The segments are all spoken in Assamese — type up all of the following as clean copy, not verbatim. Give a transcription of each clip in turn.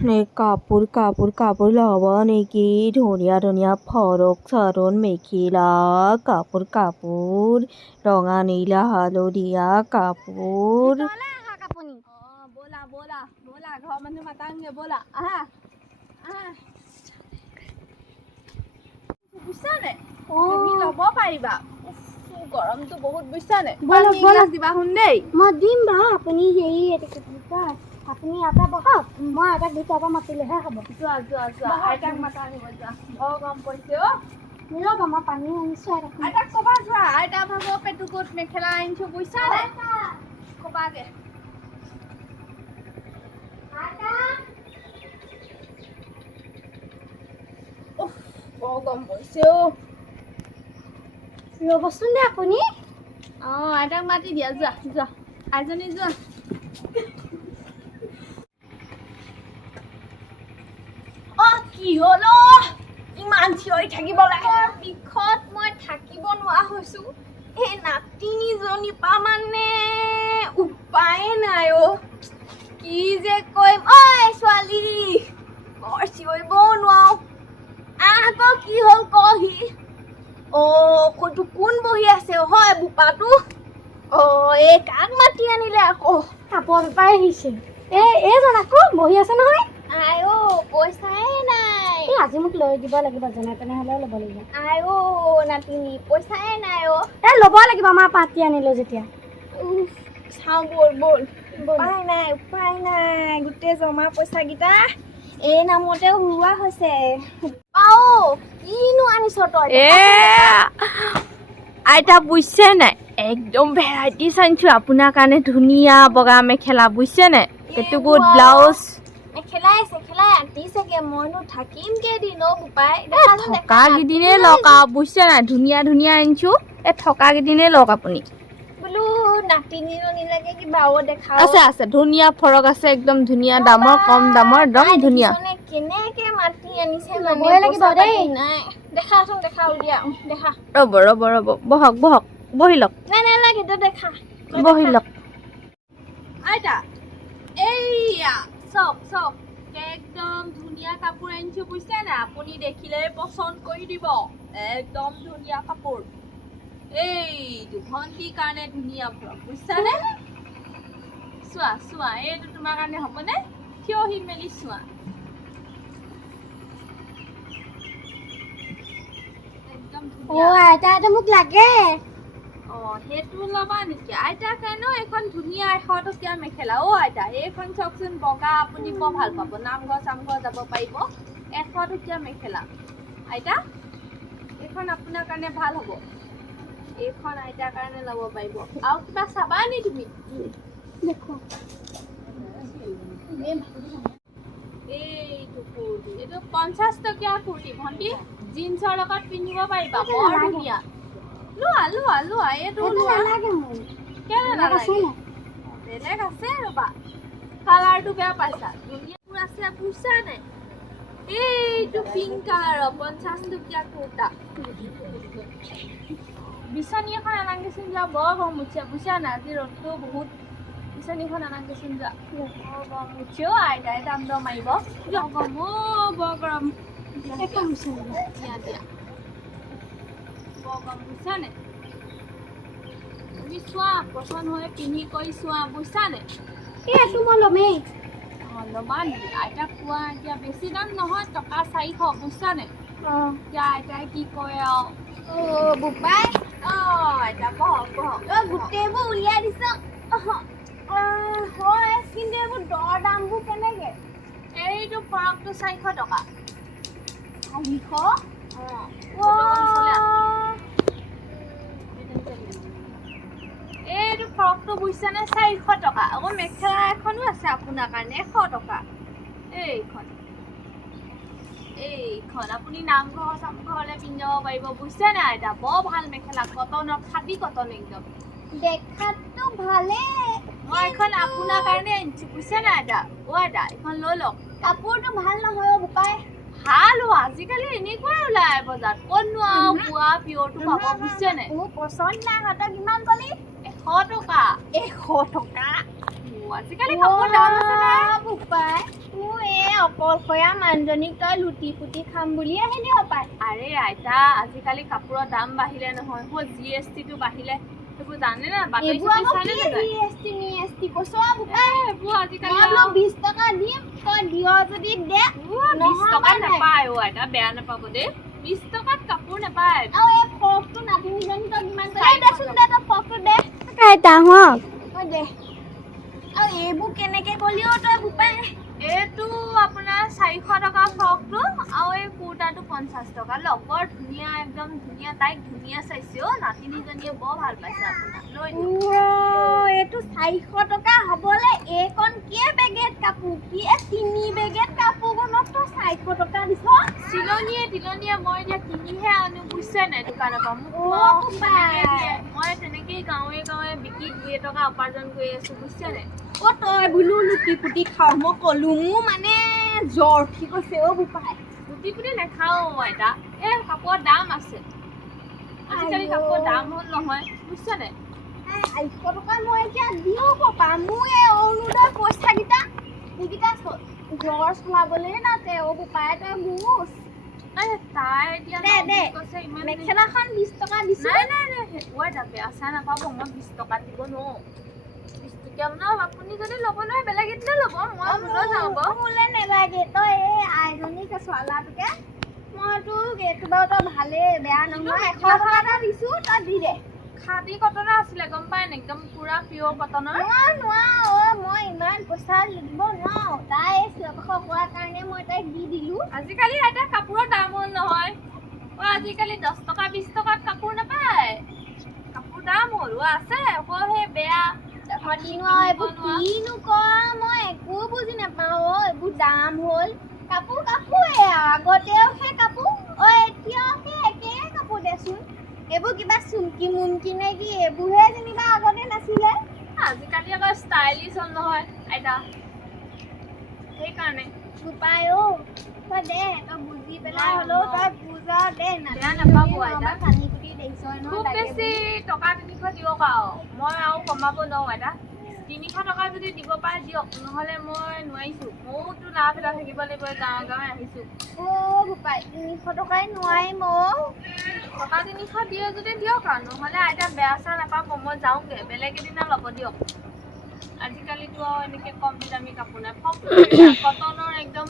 কাপোৰ কাপোৰ কাপোৰ ল'ব নেকি ধুনীয়া ধুনীয়া ফৰক চাদৰ মেখেলা কাপোৰ কাপোৰ ৰঙা নীলা হালধীয়া কাপোৰ ব'লা ব'লা ব'লা ঘৰৰ মানুহ মাতাংগে ব'লা আহা আহা বুজিছা নে তুমি ল'ব পাৰিবা গৰমটো বহুত বুজিছা নে ব'লা দিবা শুন দেই মই দিম বাৰু আপুনি হেৰি আপুনি এটা বহক মই এটাক ভিতৰৰ পৰা মাতিলেহে হ'ব যোৱা যোৱা যোৱা আইতাক মাতা আনিব যোৱা বৰ গৰম পৰিছে অ' ৰ'ব মই পানী আনিছোঁ আইতাক ক'বা যোৱা আইতা ভাগৰ পেটুকুট মেখেলা আনিছোঁ বুজিছা নে ক'বাগে বৰ গৰম পৰিছে অ' ৰ'বচোন দে আপুনি অঁ আইতাক মাতি দিয়া যোৱা যোৱা আইজনী যোৱা কি হ'ল ইমান চিঞৰি থাকিব লাগে বিষত মই থাকিব নোৱাৰা হৈছো এই নাতিনীজনীৰ পৰা মানে উপায় নাই অ' কি যে কৰিম ঐ ছোৱালী বৰ চিঞৰিবও নোৱাৰো আকৌ কি হ'ল কহি ক'তো কোন বহি আছে হয় বোপাটো এই কাক মাতি আনিলে আকৌ কাপোৰ বেপাৰী আহিছে এইজন আকৌ বহি আছে নহয় আইও পইচাই নাই আজি মোক লৈ দিব লাগিব যেনে তেনে হ'লেও ল'ব লাগিব আইও নাতিনী পইচাই নাই ল'ব লাগিব আমাৰ পাতি আনিলোঁ যেতিয়া চাওঁ ব'ল উপায় নাই গোটেই জমা পইচাকেইটা এই নামতে উৰুৱা হৈছে কিনো আনিছ তই আইতা বুজিছে নাই একদম ভেৰাইটিজ আনিছো আপোনাৰ কাৰণে ধুনীয়া বগা মেখেলা বুজিছে নাই পেটুকুট ব্লাউজ মেখেলাই আনিছেগে মইনো থাকিম কেইদিন বোপাই থকা কেইদিনে লওক আৰু বুজিছে নাই ধুনীয়া ধুনীয়া আনিছো এই থকা কেইদিনে লওক আপুনি বোলো নাতিনীজনীলৈকে কিবা দেখা আছে ধুনীয়া ফৰক আছে একদম ধুনীয়া দামৰ কম দামৰ একদম ধুনীয়া কেনেকে মাতি আনিছে নাই দেখাচোন দেখা উলিয়া দেখা ৰ'ব বহক বহি লওক নাই নালাগে দেখা বহি লওক আইতা এইয়া চক একদম ধুনীয়া কাপোৰ আনিছো বুজিছে না আপুনি দেখিলে পচন্দ কৰি দিব একদম ধুনীয়া কাপোৰ এইটো ভণ্টিৰ কাৰণে ধুনীয়া ফ্ৰক বুজিছানে চোৱা এইটো তোমাৰ কাৰণে হ'বনে থিয় হৈ মেলি চোৱা একদম আইতা এটা মোক লাগে সেইটো ল'বা নেকি আইতাৰ কাৰণেও এখন ধুনীয়া 100 টকীয়া মেখেলা আইতা এইখন চাওকচোন বগা আপুনি বৰ ভাল পাব নামঘৰ চামঘৰ যাব পাৰিব 100 টকীয়া মেখেলা আইতা এইখন আপোনাৰ কাৰণে ভাল হ'ব এইখন আইতাৰ কাৰণে ল'ব পাৰিব আৰু কিবা চাবা নি তুমি দেখো এইটো কুৰ্তি এইটো 50 টকীয়া কুৰ্তি ভণ্টি জিন্সৰ লগত পিন্ধিব পাৰিবা বৰ ধুনীয়া লোৱা এইটো নালাগে মোৰ কেনে নালাগে বেলেগ আছে ৰ'বা কালাৰটো বেয়া পাইছা ধুনীয়াবোৰ আছে বুজিছা নাই এইটো পিংক কালাৰৰ 50 টকীয়া কুৰ্তা বিচনী এখন আনাংগেচোন যোৱা বৰ গৰম উঠিছে বুজিছা নাই আজি ৰ'দটো বহুত বিচনীখন আনাংগেচোন যোৱা বৰ গৰম উঠিছে আইতাই দাম দৰ মাৰিব বৰ গৰম দিয়া বৰ গৰম বুজিছা নে তুমি চোৱা পচন্দ হৈ পিন্ধি কৰি চোৱা বুজিছা নে এইটো মই ল'মেই ল'বা নেকি আইতা কোৱা এতিয়া বেছি দাম নহয় টকা 400 বুজিছা নে এতিয়া আইতাই কি কয় আৰু বোপাই আইতা বহক গোটেইবোৰ উলিয়াই দিছ হয় কিন্তু এইবোৰ দৰ দামবোৰ কেনেকে এইটো ফৰকটো 400 টকা 400 এইটো ফৰকটো বুজিছা নে 400 টকা আকৌ মেখেলা এখনো আছে আপোনাৰ কাৰণে 100 টকা এইখন আপুনি নামঘৰ চামঘৰলৈ পিন্ধিব পাৰিব বুজিছে নে আইতা বৰ ভাল মেখেলা কটনৰ খাদী কটন একদম দেখাতো ভালে মই এখন আপোনাৰ কাৰণে আনিছো বুজিছে নে আইতা আইতা এখন লৈ লওক কাপোৰটো ভাল নহয় বোপাই ভাল আজিকালি এনেকুৱাই ওলাই বজাৰত ক'তনো আৰু পুৱা পিয়ৰটো পাব বুজিছে নে মোৰ পচন্দ নাই হাতত কিমান ক'লি 100 টকা 100 টকা আজিকালি কাপোৰ দাম আছে নে? বোপাই তোৰ এই অকলশৰীয়া মানুহজনীক তই লুটি পুটি খাম বুলি আহিলি হপাই। আৰে আইতা আজিকালি কাপোৰৰ দাম বাঢ়িলে নহয় GST টো বাঢ়িলে সেইবোৰ জানে না বাতৰি চানে নাজানে GST কৈছ বোপাই এইবোৰ আজিকালি মই 20 টকা দিম তই দিয় যদি দে 20 টকা নাপায় আইতা বেয়া নাপাব দেই 20 টকাত কাপোৰ নাপায় আৰু এই ফ্ৰকটো নাতিনীজনী তই কিমান কৰি দেচোন দে তই ফ্ৰকটো দে কাইতা হক তই দে আৰু এইবোৰ কেনেকে কলিও তই বোপাই এইটো আপোনাৰ 400 টকা ফ্ৰকটো আৰু এই কুৰ্তাটো 50 টকা লগৰ ধুনীয়া একদম ধুনীয়া তাইক ধুনীয়া চাইছে নাতিনীজনীয়ে বৰ ভাল পাইছে আপোনাক লৈ এইটো 400 টকা হ'বলে এইকণ কি বেগেট কাপোৰ কি 3 বেগেট কাপোৰখনত তই 400 টকা দিছ তিলনীয়ে মই এতিয়া কিনিহে আনো বুজিছে নাই দোকানৰ পৰা মই তেনেকেই গাঁৱে বিকি 2 টকা উপাৰ্জন কৰি আছো বুজিছে নাই তই বোলো লুটি পুটি খাওঁ মই কলো মোৰ মানে জ্বৰ উঠি গৈছে বোপাই লুটি পুটি নাখাওঁ আইতা এই কাপোৰৰ দাম আছে আজিকালি কাপোৰৰ দাম হ'ল নহয় বুজিছে নাই 400 টকা মই এতিয়া দিও পাপা মোৰ এই অৰুণোদয় পইচাকেইটা সেইকেইটা ঘৰ চলাবলৈ নাতে বোপাই তই বুজ তাই এতিয়া মেখেলাখন 20 টকা দিছো নাই বেয়া চাই নাপাব মই 20 টকা দিব নোৱাৰো 20 টকীয়া আপুনি যদি ল'ব নহয় বেলেগ এদিনে ল'ব মই লৈ যাওঁ মোলে নেলাগে তই এই আইজনীক ছোৱালাটোকে মই তোক এইটো বাৰু তই ভালেই বেয়া নহয় 100 টকা এটা দিছো তই দি দে খাদী কটনৰ আছিলে গম পায় নে একদম পুৰা পিয়ৰ কটনৰ নোৱাৰো মই ইমান পইচা দিব নোৱাৰো তাই চিৰপখ কোৱাৰ কাৰণে মই তাইক দি দিলো আজিকালি এটা কাপোৰৰ দাম হ'ল নহয় আজিকালি 10 টকা 20 টকাত কাপোৰ নাপায় কাপোৰ দাম হ'ল আছে সেই বেয়া এইবোৰ কিনো কওঁ মই একো বুজি নাপাওঁ এইবোৰ দাম হ'ল কাপোৰ আগতেও সেই কাপোৰ এতিয়াও সেই একে কাপোৰ দেচোন এইবোৰ কিবা চুমকি মুমকি নে কি এইবোৰহে যেনিবা আগতে নাছিলে আজিকালি আকৌ ষ্টাইলিছ হ'ল নহয় আইতা সেইকাৰণে উপায় তই দে তই বুজি পেলাই হ'লেও তই বুজা দে বেয়া নাপাব আইতা পানী পুতি দেখিছ খুব বেছি টকা 300 দিয়ক আৰু মই আৰু কমাব নোৱাৰো আইতা 300 টকা যদি দিব পাৰে দিয়ক নহ'লে মই নোৱাৰিছোঁ মইতো লাভ এটা থাকিব লাগিব গাঁৱে আহিছোঁ বোপাই 300 টকাই নোৱাৰিম টকা 300 দিয়ে যদি দিয়ক আৰু নহ'লে আইতা বেয়া চেয়া নাপাব মই যাওঁগৈ বেলেগ এদিনা ল'ব দিয়ক আজিকালিতো আৰু এনেকৈ কম দামী কাপোৰ নাই কটনৰ একদম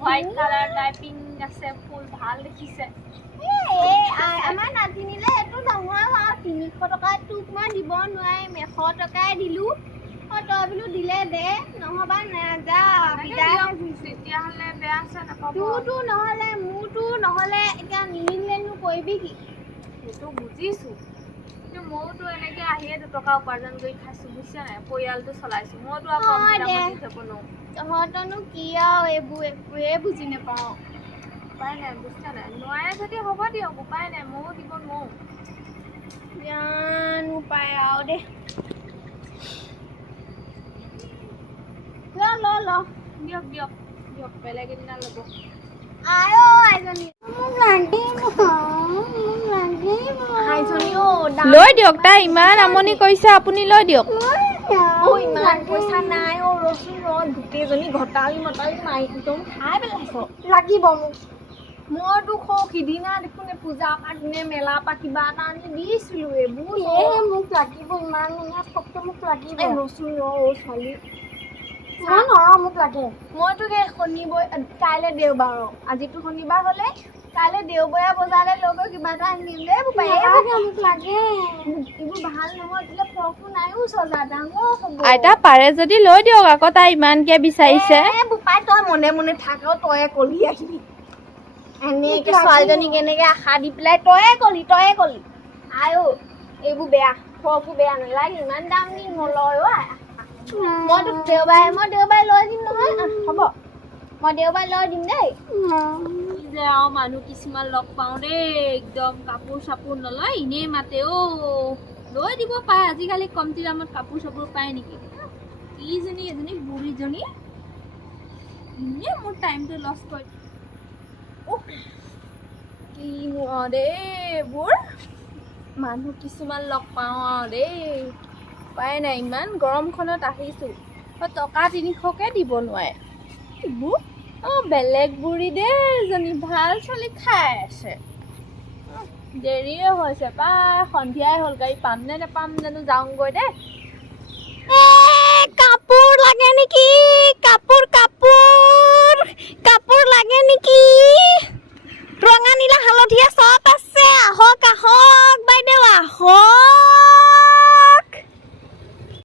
হোৱাইট কালাৰ টাইপিং আছে ফুল ভাল দেখিছে আমাৰ নাতিনীলে এইটো নহয় আৰু 300 টকা তোক মই দিব নোৱাৰিম 100 টকাই দিলোঁ তই বোলো দিলে দে নহ'বা নাযা তেতিয়াহ'লে বেয়া চেয়া নাপাব তোৰতো নহ'লে মোৰতো নহ'লে এতিয়া নিমিলেনো কৰিবি কি সেইটো বুজিছোঁ কিন্তু মইতো এনেকৈ আহিয়ে 2 টকা উপাৰ্জন কৰি খাইছোঁ বুজিছা নাই পৰিয়ালটো চলাইছোঁ মইতো আকৌ তহঁতনো কি আৰু এইবোৰ একোৱে বুজি নাপাওঁ উপায় নাই বুজিছা নাই নোৱাৰে যদি হ'ব দিয়ক উপায় নাই ময়ো দিব নোৱাৰোঁ জানো পায় আৰু দেই দিয়ক বেলেগ এদিনা ল'ব লৈ দিয়ক তাই ইমান আমনি কৰিছে আপুনি লৈ দিয়ক ইমান পইচা নাই ৰচোন গোটেইজনী ঘটালি মটালি মাৰি একদম খাই পেলাইছ লাগিব মোক মইতো সিদিনা দেখোন পূজা পাঠ নে মেলা পা কিবা এটা আনি দিছিলোঁ এইবোৰ মোক লাগিব ইমান মোক লাগিব ৰচোন ছোৱালী মোক লাগে মইতো কাইলৈ দেওবাৰ আজিতো শনিবাৰ হ'লে কাইলৈ দেওবৰীয়া বজাৰলৈ লৈ গৈ কিবা এটা আনি দিম দেই বোপাই মোক লাগে এইবোৰ ভাল নহয় এতিয়া ফ্ৰকটো নাইও চজা ডাঙৰ হ'ব আইতা পাৰে যদি লৈ দিয়ক আকৌ তাই ইমানকে বিচাৰিছে বোপাই তই মনে মনে থাক তয়ে কলি আহিবি এনেকে ছোৱালীজনীক এনেকে আশা দি পেলাই তয়ে কলি এইবোৰ বেয়া ফ্ৰকবোৰ বেয়া নালাগে ইমান দাম দি নলয় মইতো দেওবাৰে লৈ দিম নহয় হ'ব মই দেওবাৰে লৈ দিম দেই যে আৰু মানুহ কিছুমান লগ পাওঁ দেই একদম কাপোৰ চাপোৰ নলয় এনেই মাতে লৈ দিব পাৰে আজিকালি কমটি দামত কাপোৰ চাপোৰ পায় নেকি এজনী বুঢ়ীজনী এনেই মোৰ টাইমটো লছ কৰি কিনো দেই এইবোৰ মানুহ কিছুমান লগ পাওঁ আৰু দেই উপায় নাই ইমান গৰমখনত আহিছোঁ টকা 300কে দিব নোৱাৰে বেলেগ বুঢ়ী দেই এজনী ভাল চলি খাই আছে দেৰিয়ে হৈছে প্ৰায় সন্ধিয়াই হ'ল গাড়ী পাম নে নেপাম জানো যাওঁগৈ দেই